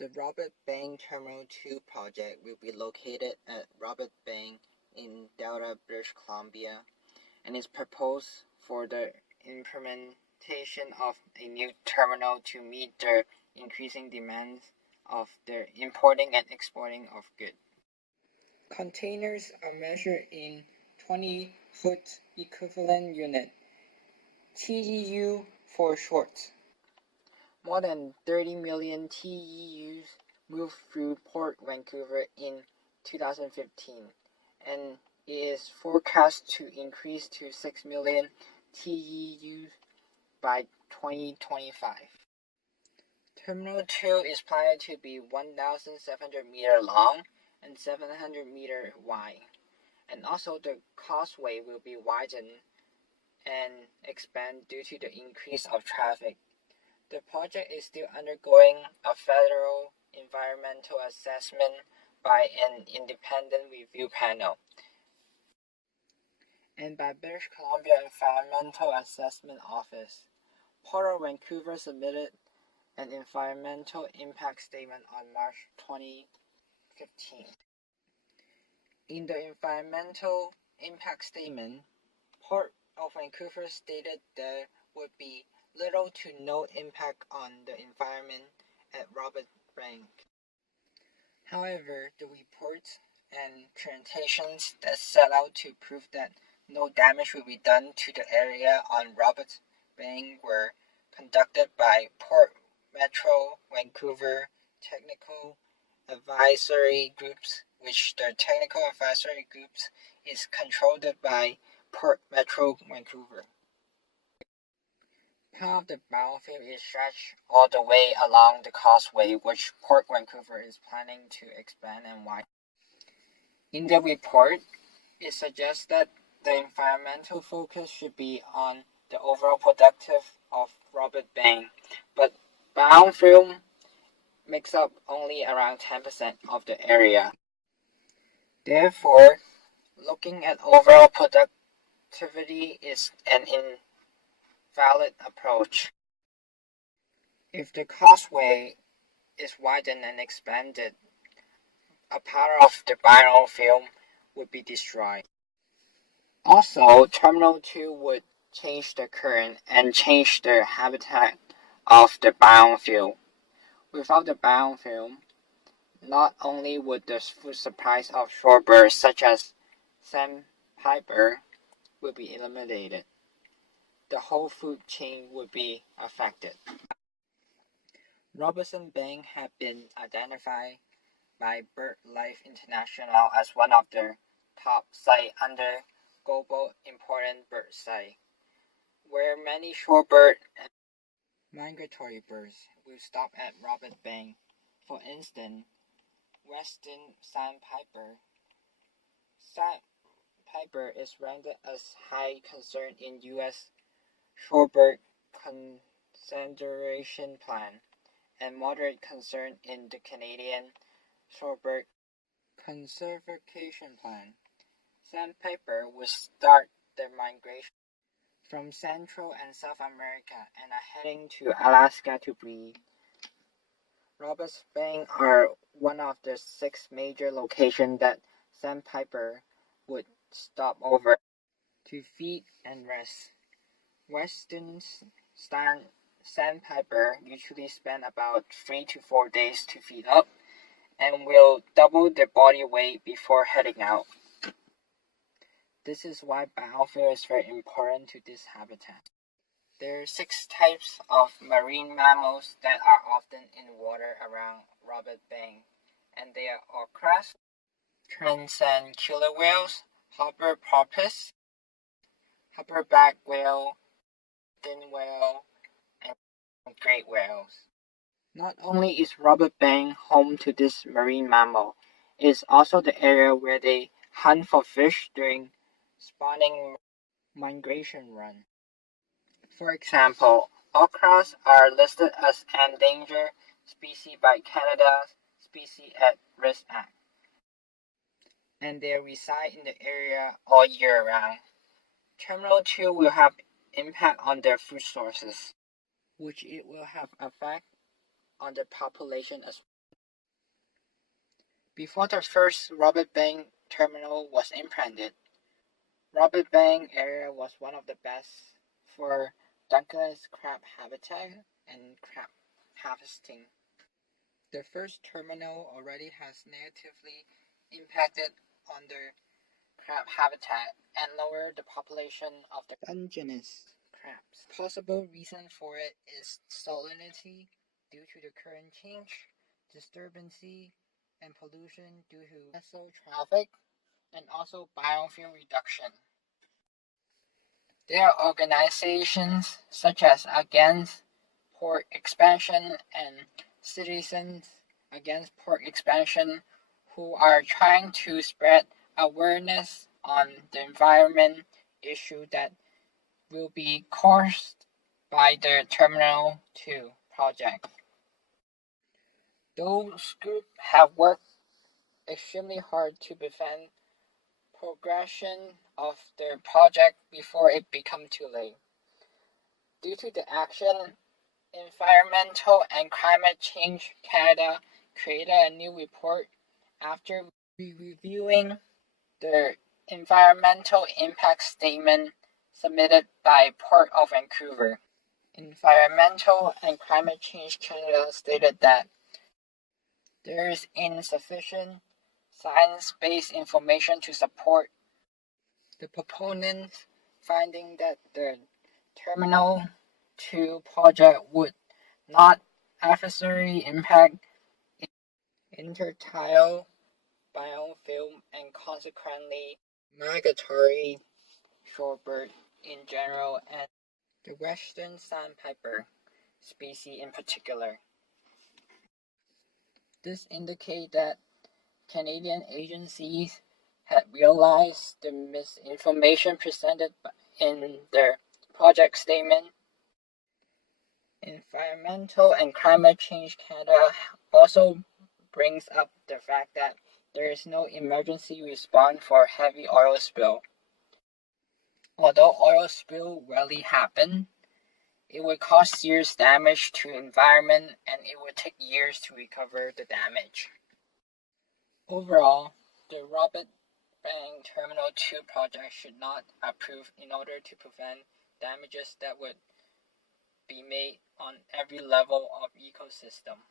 The Robert Bang Terminal 2 project will be located at Robert Bang in Delta, British Columbia, and is proposed for the implementation of a new terminal to meet the increasing demands of the importing and exporting of goods. Containers are measured in 20-foot equivalent unit, TEU for short. More than 30 million TEUs moved through Port Vancouver in 2015, and it is forecast to increase to 6 million TEUs by 2025. Terminal 2 is planned to be 1,700 meters long and 700 meters wide, and also the causeway will be widened and expand due to the increase of traffic. The project is still undergoing a federal environmental assessment by an independent review panel and by British Columbia Environmental Assessment Office. Port of Vancouver submitted an environmental impact statement on March 2015. In the environmental impact statement, Port of Vancouver stated there would be little to no impact on the environment at Robert Bang. However, the reports and presentations that set out to prove that no damage will be done to the area on Robert Bang were conducted by Port Metro Vancouver Technical Advisory Groups, which the Technical Advisory Groups is controlled by Port Metro Vancouver. Part of the battlefield is stretched all the way along the causeway, which Port Vancouver is planning to expand and widen. In the report, it suggests that the environmental focus should be on the overall productive of Robert Bang, but brown film makes up only around 10% of the area. Therefore, looking at overall productivity is an invalid approach. If the causeway is widened and expanded, a part of the biofilm would be destroyed. Also, Terminal 2 would change the current and change the habitat of the biofilm. Without the biofilm, not only would the food supplies of shorebirds such as sandpiper would be eliminated, the whole food chain would be affected. Robertson Bang had been identified by BirdLife International as one of the top sites under Global Important Bird Site, where many shorebird and migratory birds will stop at Robert Bang. For instance, Western sandpiper. Sandpiper is ranked as high concern in U.S. shorebird conservation plan and moderate concern in the Canadian shorebird conservation plan. Sandpiper will start their migration from Central and South America and are heading to Alaska to breed. Roberts Bang are one of the 6 major locations that sandpiper would stop over to feed and rest. Western sandpiper usually spend about 3 to 4 days to feed up and will double their body weight before heading out. This is why biofuel is very important to this habitat. There are 6 types of marine mammals that are often in water around Robert Bang, and they are orcas, transcend killer whales, hopper porpoise, hopperback whale, thin whale, and great whales. Not only is Robert Bang home to this marine mammal, it is also the area where they hunt for fish during spawning migration run. For example, orcas are listed as endangered species by Canada's Species at Risk Act, and they reside in the area all year round. Terminal 2 will have impact on their food sources, which it will have effect on the population as well. Before the first Robert Bank terminal was implemented, Robert Bank area was one of the best for Dungeness crab habitat and crab harvesting. The first terminal already has negatively impacted on the crab habitat and lowered the population of the Dungeness crabs. Possible reason for it is salinity due to the current change, disturbance, and pollution due to vessel traffic, and also biofuel reduction. There are organizations such as Against Port Expansion and Citizens Against Port Expansion who are trying to spread awareness on the environment issue that will be caused by the Terminal 2 project. Those groups have worked extremely hard to prevent progression of the project before it becomes too late. Due to the action, Environmental and Climate Change Canada created a new report after reviewing the environmental impact statement submitted by Port of Vancouver. Environmental and Climate Change Canada stated that there is insufficient science-based information to support the proponents' finding that the Terminal 2 project would not adversely impact intertidal biofilm and consequently migratory shorebird in general and the western sandpiper species in particular. This indicates that Canadian agencies had realized the misinformation presented in their project statement. Environmental and Climate Change Canada also brings up the fact that there is no emergency response for heavy oil spill. Although oil spill rarely happen, it would cause serious damage to environment and it would take years to recover the damage. Overall, the Robert Bank Terminal 2 project should not approve in order to prevent damages that would be made on every level of ecosystem.